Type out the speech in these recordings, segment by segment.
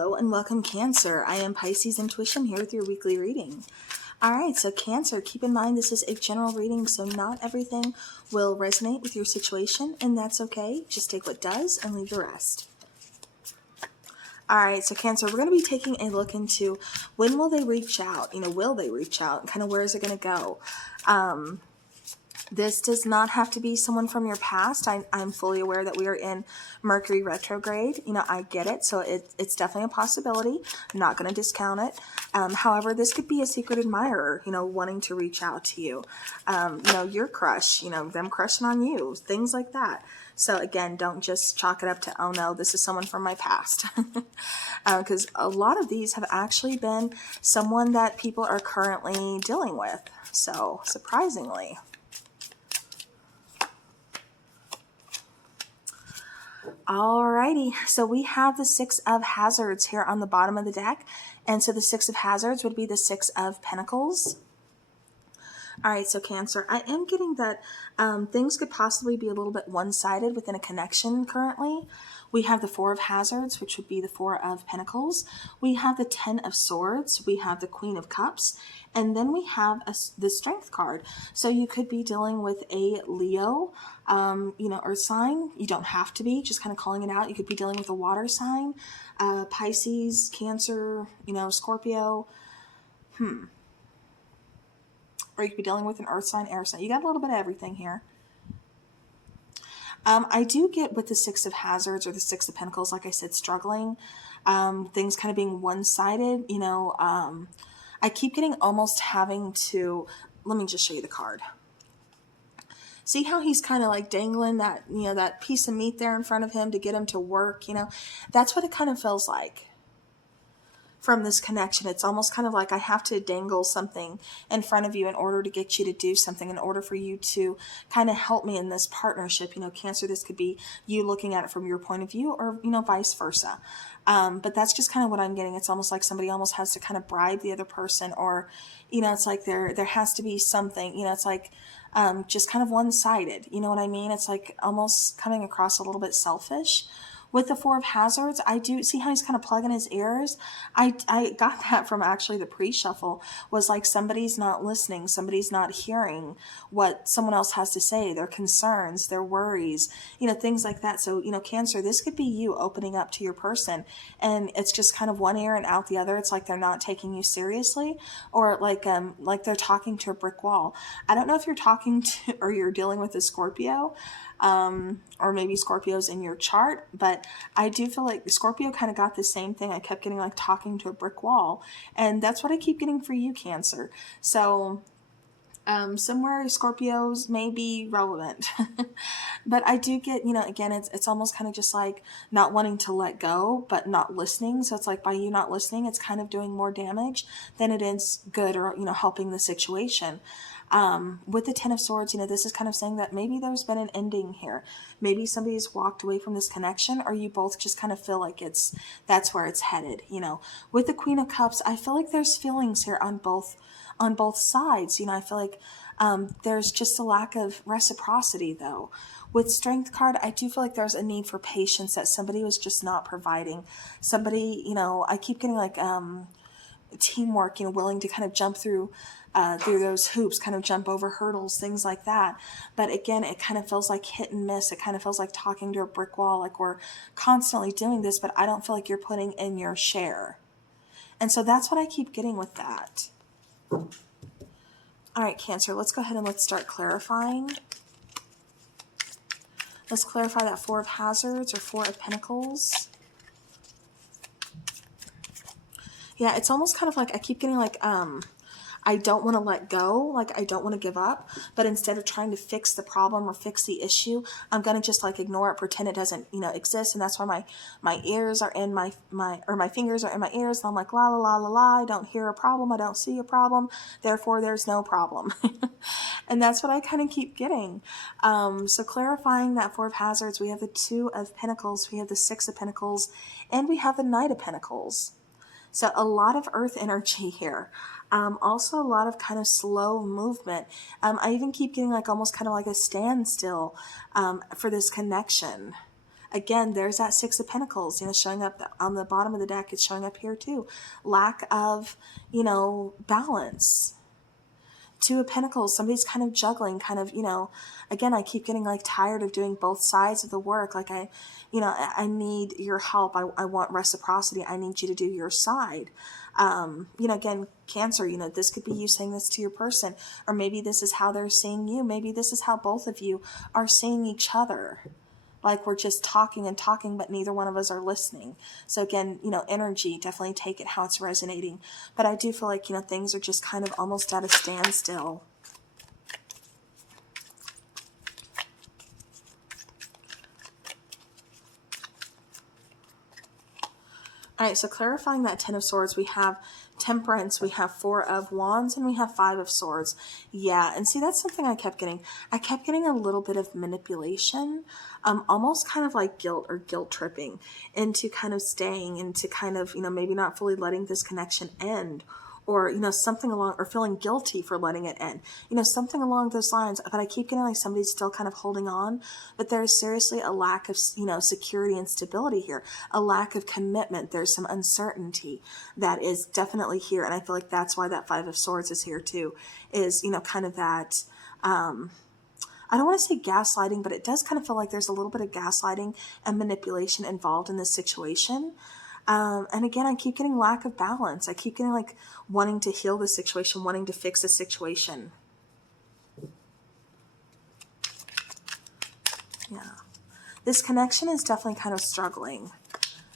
Hello and welcome, Cancer. I am Pisces Intuition here with your weekly reading. Alright, so Cancer, keep in mind this is a general reading, so not everything will resonate with your situation, and that's okay. Just take what does and leave the rest. Alright, so Cancer, we're going to be taking a look into when will they reach out? Will they reach out? And kind of where is it going to go? This does not have to be someone from your past. I'm fully aware that we are in Mercury retrograde. I get it. So it's definitely a possibility. I'm not going to discount it. However, this could be a secret admirer, wanting to reach out to you. Your crush, them crushing on you, things like that. So again, don't just chalk it up to, oh no, this is someone from my past. Because a lot of these have actually been someone that people are currently dealing with. So surprisingly. Alrighty, so we have the Six of Hazards here on the bottom of the deck. And so the Six of Hazards would be the Six of Pentacles. Alright, so Cancer, I am getting that things could possibly be a little bit one-sided within a connection currently. We have the Four of Hazards, which would be the Four of Pentacles. We have the Ten of Swords. We have the Queen of Cups. And then we have the Strength card. So you could be dealing with a Leo, Earth sign. You don't have to be, just kind of calling it out. You could be dealing with a water sign, Pisces, Cancer, Scorpio. Or you could be dealing with an earth sign, air sign. You got a little bit of everything here. I do get with the Six of Hazards or the Six of Pentacles, like I said, struggling. Things kind of being one-sided. I keep getting almost having to, let me just show you the card. See how he's kind of like dangling that, that piece of meat there in front of him to get him to work, That's what it kind of feels like. From this connection, it's almost kind of like I have to dangle something in front of you in order to get you to do something, in order for you to kind of help me in this partnership. Cancer, this could be you looking at it from your point of view, or vice versa. But that's just kind of what I'm getting. It's almost like somebody almost has to kind of bribe the other person, or it's like there has to be something. It's like just kind of one-sided. You know what I mean? It's like almost coming across a little bit selfish. With the Four of Hazards, I do see how he's kind of plugging his ears. I got that from actually the pre-shuffle, was like somebody's not listening, somebody's not hearing what someone else has to say, their concerns, their worries, things like that. So, Cancer, this could be you opening up to your person, and it's just kind of one ear and out the other. It's like they're not taking you seriously, or like they're talking to a brick wall. I don't know if you're talking to, or you're dealing with a Scorpio, or maybe Scorpio's in your chart, but I do feel like Scorpio kind of got the same thing. I kept getting like talking to a brick wall, and that's what I keep getting for you, Cancer. So somewhere Scorpios may be relevant, but I do get, again, it's almost kind of just like not wanting to let go, but not listening. So it's like by you not listening, it's kind of doing more damage than it is good, or, helping the situation. With the Ten of Swords, this is kind of saying that maybe there's been an ending here. Maybe somebody's walked away from this connection, or you both just kind of feel like that's where it's headed. With the Queen of Cups, I feel like there's feelings here on both sides. I feel like there's just a lack of reciprocity, though. With Strength card, I do feel like there's a need for patience that somebody was just not providing. Somebody, I keep getting like teamwork, willing to kind of jump through those hoops, kind of jump over hurdles, things like that. But again, it kind of feels like hit and miss. It kind of feels like talking to a brick wall, like we're constantly doing this, but I don't feel like you're putting in your share. And so that's what I keep getting with that. All right, Cancer, let's go ahead and let's start clarifying. Let's clarify that Four of Hazards or Four of Pentacles. Yeah, it's almost kind of like I keep getting like, I don't want to let go, like I don't want to give up, but instead of trying to fix the problem or fix the issue, I'm going to just like ignore it, pretend it doesn't, exist. And that's why my ears are in my fingers are in my ears. And I'm like, la, la, la, la, la, I don't hear a problem. I don't see a problem. Therefore, there's no problem. And that's what I kind of keep getting. So clarifying that Four of Hazards, we have the Two of Pentacles, we have the Six of Pentacles, and we have the Knight of Pentacles. So a lot of earth energy here. Also a lot of kind of slow movement. I even keep getting like almost kind of like a standstill for this connection. Again, there's that Six of Pentacles, showing up on the bottom of the deck. It's showing up here too. Lack of, balance. Two of Pentacles, somebody's kind of juggling, kind of, again, I keep getting like tired of doing both sides of the work. Like I need your help. I want reciprocity. I need you to do your side. Again, Cancer, this could be you saying this to your person, or maybe this is how they're seeing you. Maybe this is how both of you are seeing each other. Like we're just talking and talking, but neither one of us are listening. So again, energy, definitely take it how it's resonating. But I do feel like, things are just kind of almost at a standstill. All right, so clarifying that Ten of Swords, we have Temperance, we have Four of Wands, and we have Five of Swords. Yeah, and see, that's something I kept getting. I kept getting a little bit of manipulation, almost kind of like guilt or guilt tripping into kind of staying, into kind of, maybe not fully letting this connection end, or, something along, or feeling guilty for letting it end, something along those lines. But I keep getting like somebody's still kind of holding on, but there's seriously a lack of, security and stability here, a lack of commitment. There's some uncertainty that is definitely here. And I feel like that's why that Five of Swords is here too, is, kind of that, I don't want to say gaslighting, but it does kind of feel like there's a little bit of gaslighting and manipulation involved in this situation. And again, I keep getting lack of balance. I keep getting like wanting to heal the situation, wanting to fix the situation. Yeah. This connection is definitely kind of struggling.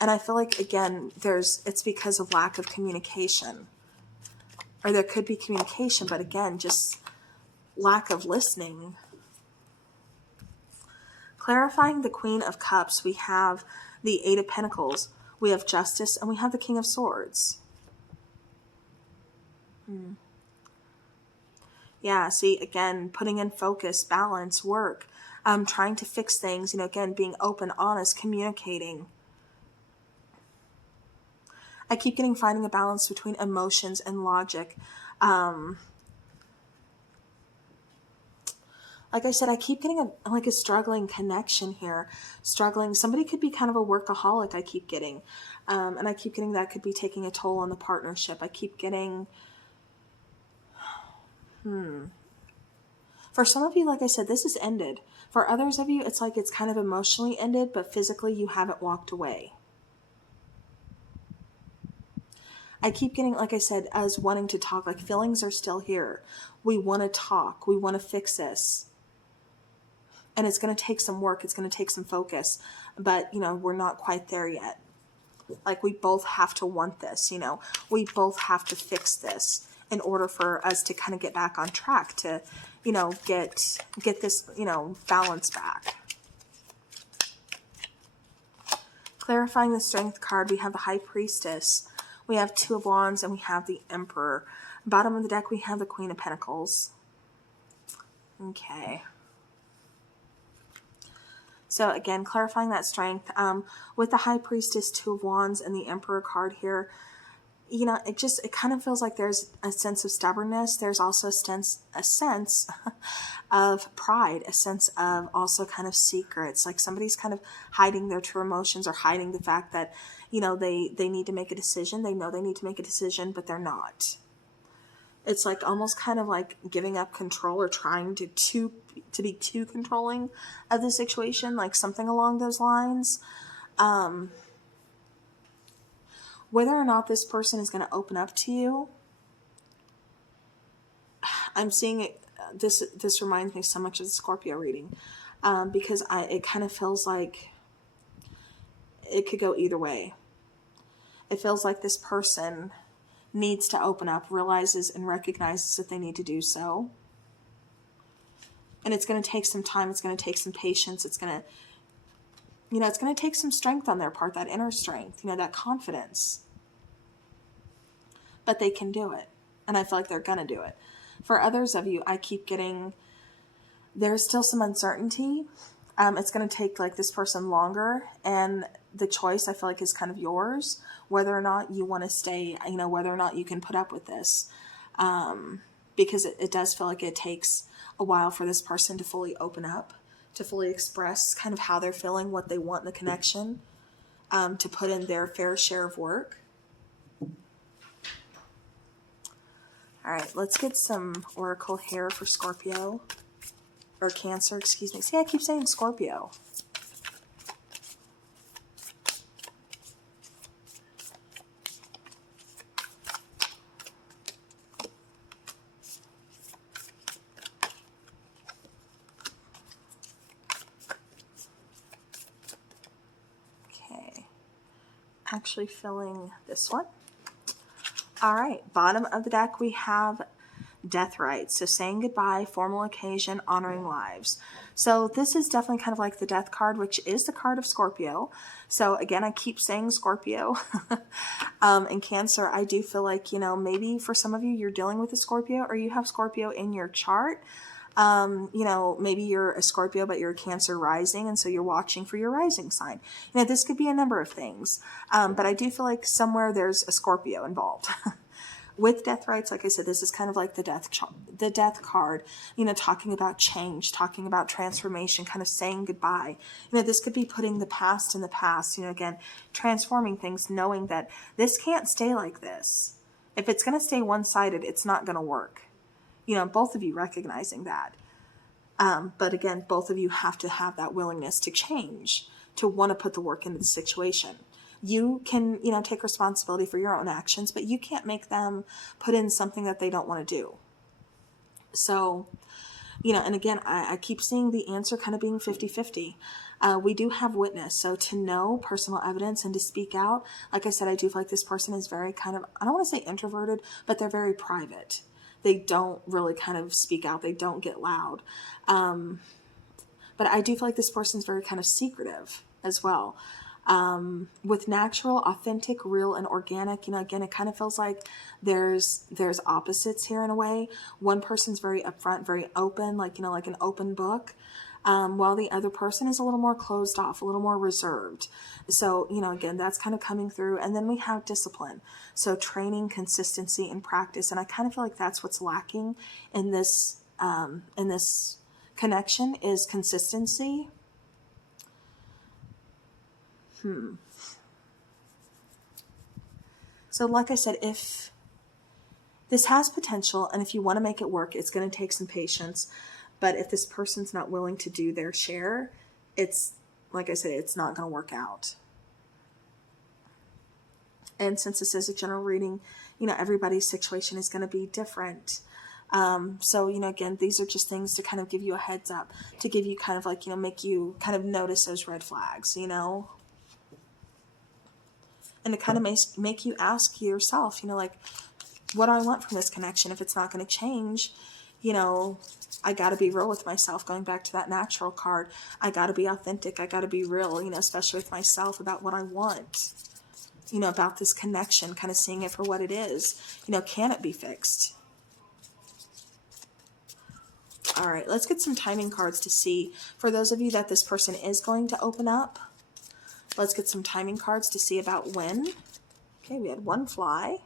And I feel like, again, it's because of lack of communication. Or there could be communication, but again, just lack of listening. Clarifying the Queen of Cups, we have the Eight of Pentacles. We have Justice, and we have the King of Swords. Yeah, see, again, putting in focus, balance, work, trying to fix things, again, being open, honest, communicating. I keep finding a balance between emotions and logic. Like I said, I keep getting a struggling connection here. Struggling. Somebody could be kind of a workaholic, I keep getting. And I keep getting that could be taking a toll on the partnership. I keep getting... For some of you, like I said, this is ended. For others of you, it's like it's kind of emotionally ended, but physically you haven't walked away. I keep getting, like I said, us wanting to talk. Like feelings are still here. We want to talk. We want to fix this. And it's going to take some work. It's going to take some focus. But, we're not quite there yet. Like we both have to want this, We both have to fix this in order for us to kind of get back on track to, get this, balance back. Clarifying the Strength card, we have the High Priestess. We have Two of Wands, and we have the Emperor. Bottom of the deck, we have the Queen of Pentacles. Okay. So again, clarifying that strength, with the High Priestess, Two of Wands, and the Emperor card here, it kind of feels like there's a sense of stubbornness. There's also a sense of pride, a sense of also kind of secrets. Like somebody's kind of hiding their true emotions or hiding the fact that, they need to make a decision. They know they need to make a decision, but they're not. It's like almost kind of like giving up control or trying to be too controlling of the situation, like something along those lines. Whether or not this person is going to open up to you, I'm seeing it. This reminds me so much of the Scorpio reading, because it kind of feels like it could go either way. It feels like this person needs to open up, realizes and recognizes that they need to do so. And it's going to take some time. It's going to take some patience. It's going to, it's going to take some strength on their part, that inner strength, that confidence. But they can do it. And I feel like they're going to do it. For others of you, I keep getting, there's still some uncertainty. It's going to take like this person longer, and the choice I feel like is kind of yours, whether or not you want to stay, whether or not you can put up with this. Because it does feel like it takes a while for this person to fully open up to fully express kind of how they're feeling, what they want in the connection, to put in their fair share of work. All right, let's get some oracle here for Scorpio, or Cancer, excuse me. See, I keep saying Scorpio. Okay, actually filling this one. All right, bottom of the deck we have death rites. So saying goodbye, formal occasion, honoring lives. So this is definitely kind of like the death card, which is the card of Scorpio. So again, I keep saying Scorpio. And Cancer, I do feel like, you know, maybe for some of you, you're dealing with a Scorpio, or you have Scorpio in your chart. You know, maybe you're a Scorpio, but you're a Cancer rising, and so you're watching for your rising sign. You know, this could be a number of things, but I do feel like somewhere there's a Scorpio involved. With death rites, like I said, this is kind of like the death card, you know, talking about change, talking about transformation, kind of saying goodbye. You know, this could be putting the past in the past, you know, again, transforming things, knowing that this can't stay like this. If it's going to stay one-sided, it's not going to work. You know, both of you recognizing that. But again, both of you have to have that willingness to change, to want to put the work into the situation. You can, you know, take responsibility for your own actions, but you can't make them put in something that they don't want to do. So, you know, and again, I keep seeing the answer kind of being 50-50. We do have witness. So to know personal evidence and to speak out, like I said, I do feel like this person is very kind of, I don't want to say introverted, but they're very private. They don't really kind of speak out. They don't get loud. But I do feel like this person's very kind of secretive as well. With natural, authentic, real, and organic, you know, again, it kind of feels like there's opposites here in a way. One person's very upfront, very open, like, you know, like an open book, while the other person is a little more closed off, a little more reserved. So, you know, again, that's kind of coming through. And then we have discipline. So training, consistency, and practice. And I kind of feel like that's what's lacking in this connection is consistency. So like I said, if this has potential and if you want to make it work, it's going to take some patience. But if this person's not willing to do their share, it's, like I said, it's not going to work out. And since this is a general reading, you know, everybody's situation is going to be different. So, you know, again, these are just things to kind of give you a heads up, to give you kind of like, you know, make you kind of notice those red flags, you know. And to kind of make you ask yourself, you know, like, what do I want from this connection? If it's not going to change, you know, I got to be real with myself. Going back to that natural card, I got to be authentic. I got to be real, you know, especially with myself about what I want, you know, about this connection, kind of seeing it for what it is. You know, can it be fixed? All right, let's get some timing cards to see for those of you that this person is going to open up. Let's get some timing cards to see about when. Okay, we had one fly.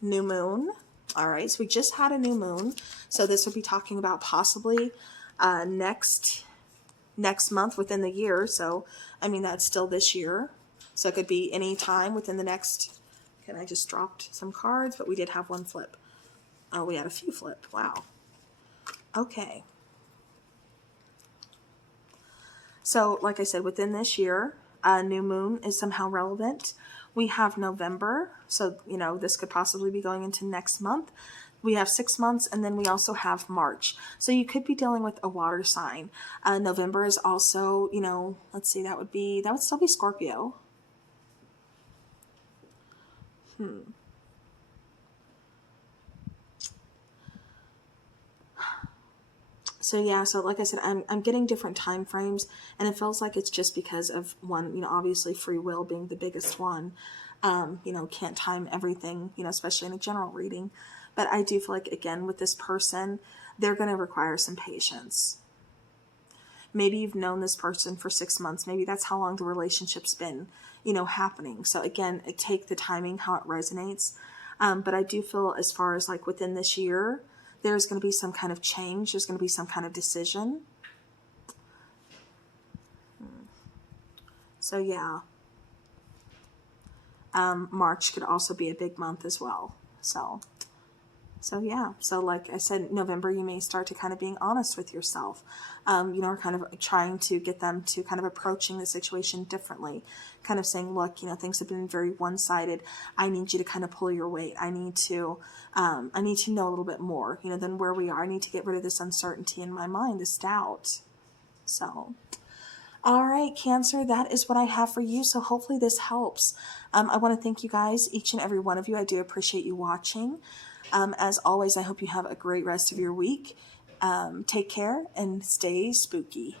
New moon. All right, so we just had a new moon. So this would be talking about possibly next month within the year. So, I mean, that's still this year. So it could be any time within the next, and I just dropped some cards, but we did have one flip. Oh, we had a few flip. Wow. Okay. So, like I said, within this year, new moon is somehow relevant. We have November, so, you know, this could possibly be going into next month. We have 6 months, and then we also have March. So you could be dealing with a water sign. November is also, you know, let's see, that would still be Scorpio. So yeah, so like I said, I'm getting different time frames, and it feels like it's just because of one, you know, obviously free will being the biggest one. You know, can't time everything, you know, especially in a general reading. But I do feel like, again, with this person, they're going to require some patience. Maybe you've known this person for 6 months. Maybe that's how long the relationship's been, you know, happening. So again, take the timing, how it resonates. But I do feel as far as like within this year, there's going to be some kind of change. There's going to be some kind of decision. So yeah. March could also be a big month as well. So yeah, so like I said, November, you may start to kind of being honest with yourself, you know, or kind of trying to get them to kind of approaching the situation differently, kind of saying, look, you know, things have been very one-sided. I need you to kind of pull your weight. I need to know a little bit more, you know, than where we are. I need to get rid of this uncertainty in my mind, this doubt. So, all right, Cancer, that is what I have for you. So hopefully this helps. I want to thank you guys, each and every one of you. I do appreciate you watching. As always, I hope you have a great rest of your week. Take care and stay spooky.